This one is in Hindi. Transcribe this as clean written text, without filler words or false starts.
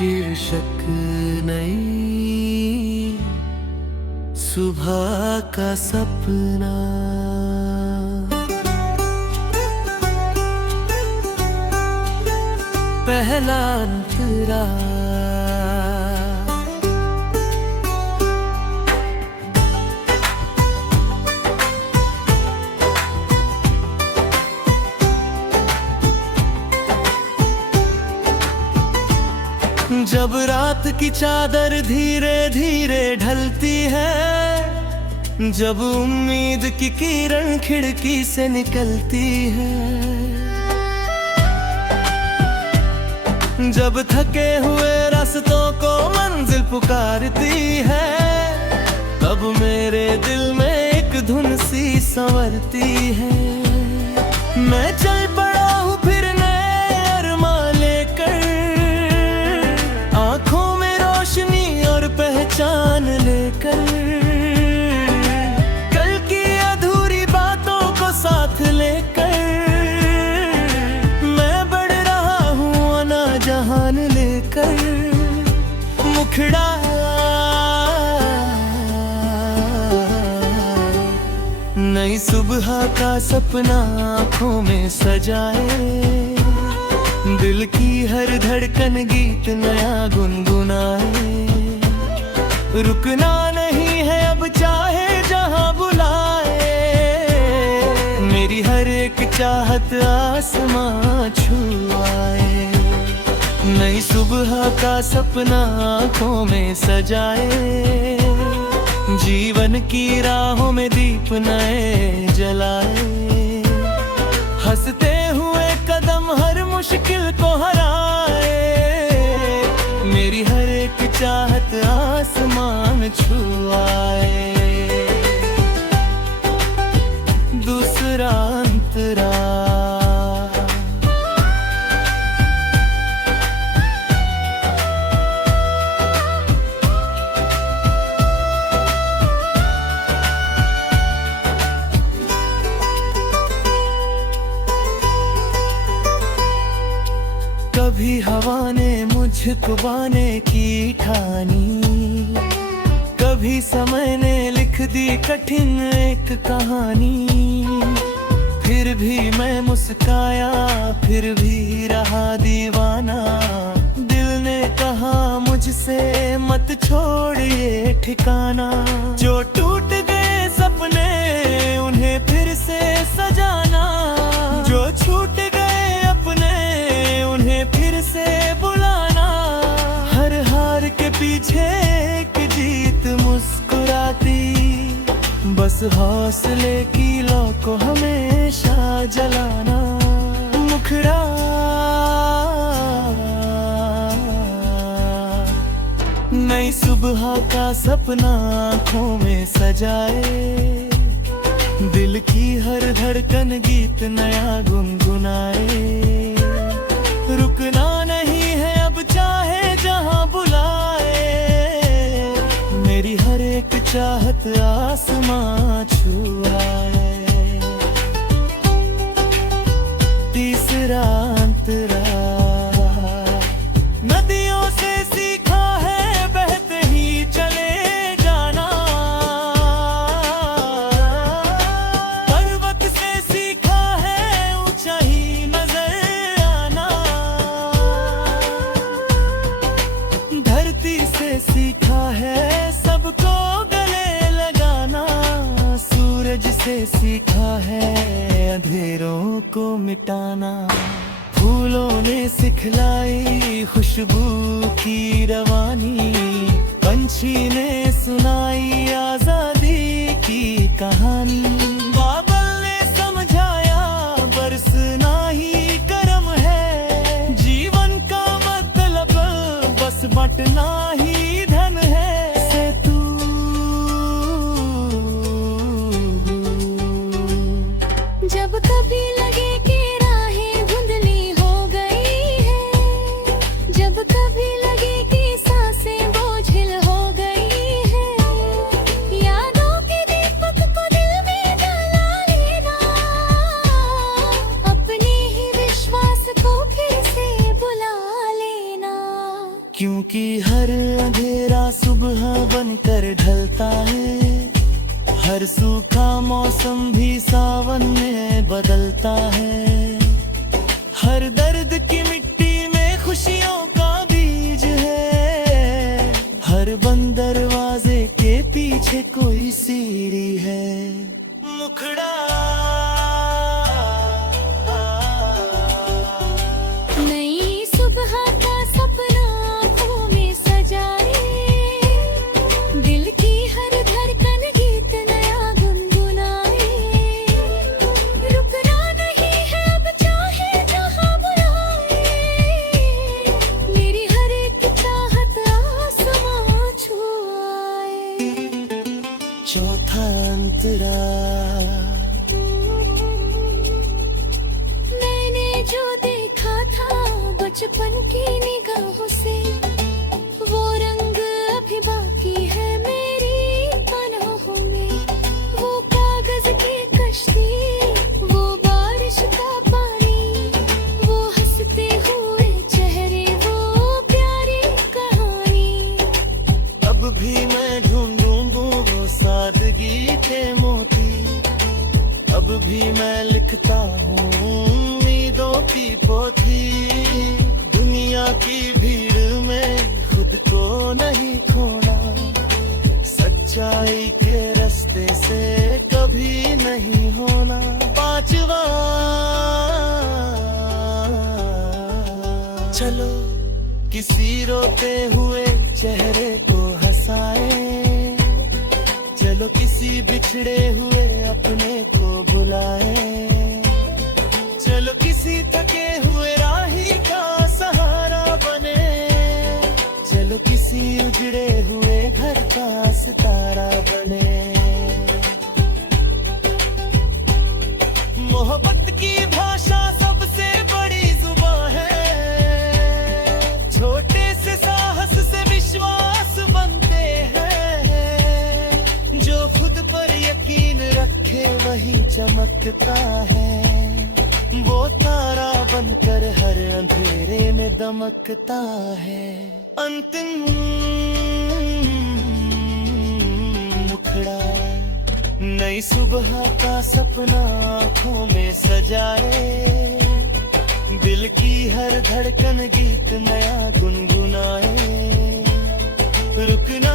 शीर्षक नई सुबह का सपना। पहला अंतरा जब रात की चादर धीरे धीरे ढलती है, जब उम्मीद की किरण खिड़की से निकलती है, जब थके हुए रास्तों को मंजिल पुकारती है, तब मेरे दिल में एक धुन सी संवरती है। मैं चल पड़ा हूँ फिर नए अरमां लेकर, आंखों में रोशनी और पहचान लेकर, कल की अधूरी बातों को साथ लेकर, मैं बढ़ रहा हूँ अना जहान लेकर। मुखड़ा नई सुबह का सपना आँखों में सजाए, दिल की हर धड़कन गीत नया गुनगुनाए। रुकना नहीं है अब चाहे जहां बुलाए, मेरी हर एक चाहत आसमां छुआए। नई सुबह का सपना आँखों में सजाए, जीवन की राहों में दीप नए जलाए। हंसते हुए कदम हर मुश्किल को हराए, मेरी हर एक चाहत आसमान छुआए। दूसरा अंतरा कभी हवा ने मुझको बाने की ठानी, कभी समय ने लिख दी कठिन एक कहानी। फिर भी मैं मुस्काया, फिर भी रहा दीवाना। दिल ने कहा मुझसे मत छोड़िए ठिकाना। जो टूट गए सपने उन्हें फिर से सजाना, जो छूट गए अपने उन्हें फिर से बुलाना। हर हार के पीछे एक जीत मुस्कुराती, बस हौसले की लौ को हमेशा जलाना। मुखड़ा नई सुबह का सपना आँखों में सजाए, दिल की हर धड़कन गीत नया गुनगुनाए। रुकना नहीं है अब चाहे जहां बुलाए, मेरी हर एक चाहत आसमां छुआए। तीसरा अंतरा नदियों से सीखा है बहते ही चले जाना, पर्वत से सीखा है ऊंचा ही नजर आना, धरती से सीखा है सबको गले लगाना, सूरज से सीखा है अंधेरों को मिटाना। फूलों ने सिखलाई खुशबू की रवानी, पंछी ने सुनाई आजादी की कहानी। बाबल ने समझाया बरसना ही करम है, जीवन का मतलब बस बंटना ही धन है। से तू जब कभी लगे कि राहें धुंधली हो गई है, जब कभी लगे कि सांसें बोझिल हो गई है, यादों के दीपक को दिल में जला लेना, अपने ही विश्वास को फिर से बुला लेना। क्यों की हर अंधेरा सुबह बनकर ढलता है, हर सूखा मौसम भी सावन में बदलता है। हर दर्द की मिट्टी में खुशियों का बीज है, हर बंद दरवाजे के पीछे कोई सीढ़ी है। मुखड़ा नई सुबह का सपना आँखों में सजाए, दिल की हर धड़कन गीत नया गुनगुनाए। रुकना नहीं है अब चाहे जहाँ बुलाए, मेरी हर एक चाहत आसमां छुआए। चौथा अंतरा जो देखा था बचपन की निगाहों से, वो रंग अभी बाकी है मेरी पनाहों में। वो कागज की कश्ती, वो बारिश का पानी, वो हंसते हुए चेहरे, वो प्यारी कहानी। अब भी मैं ढूंढूंगा वो सादगी के मोती, अब भी मैं लिखता हूँ उम्मीदों की पोथी। दुनिया की भीड़ में खुद को नहीं खोना, सच्चाई के रास्ते से कभी नहीं होना। पांचवा चलो किसी रोते हुए चेहरे को हंसाए, चलो किसी बिछड़े हुए अपने को बुलाए, चलो किसी थके हुए राही का सहारा बने, चलो किसी उजड़े हुए घर का सितारा बने। मोहब्बत की भाषा सबसे बड़ी जुबान है, छोटे से साहस से विश्वास बनते हैं। जो खुद पर यकीन रखे वही चमकता है, वो तारा बनकर हर अंधेरे में दमकता है। अंतिम मुखड़ा नई सुबह का सपना आँखों में सजाए, दिल की हर धड़कन गीत नया गुनगुनाए। रुकना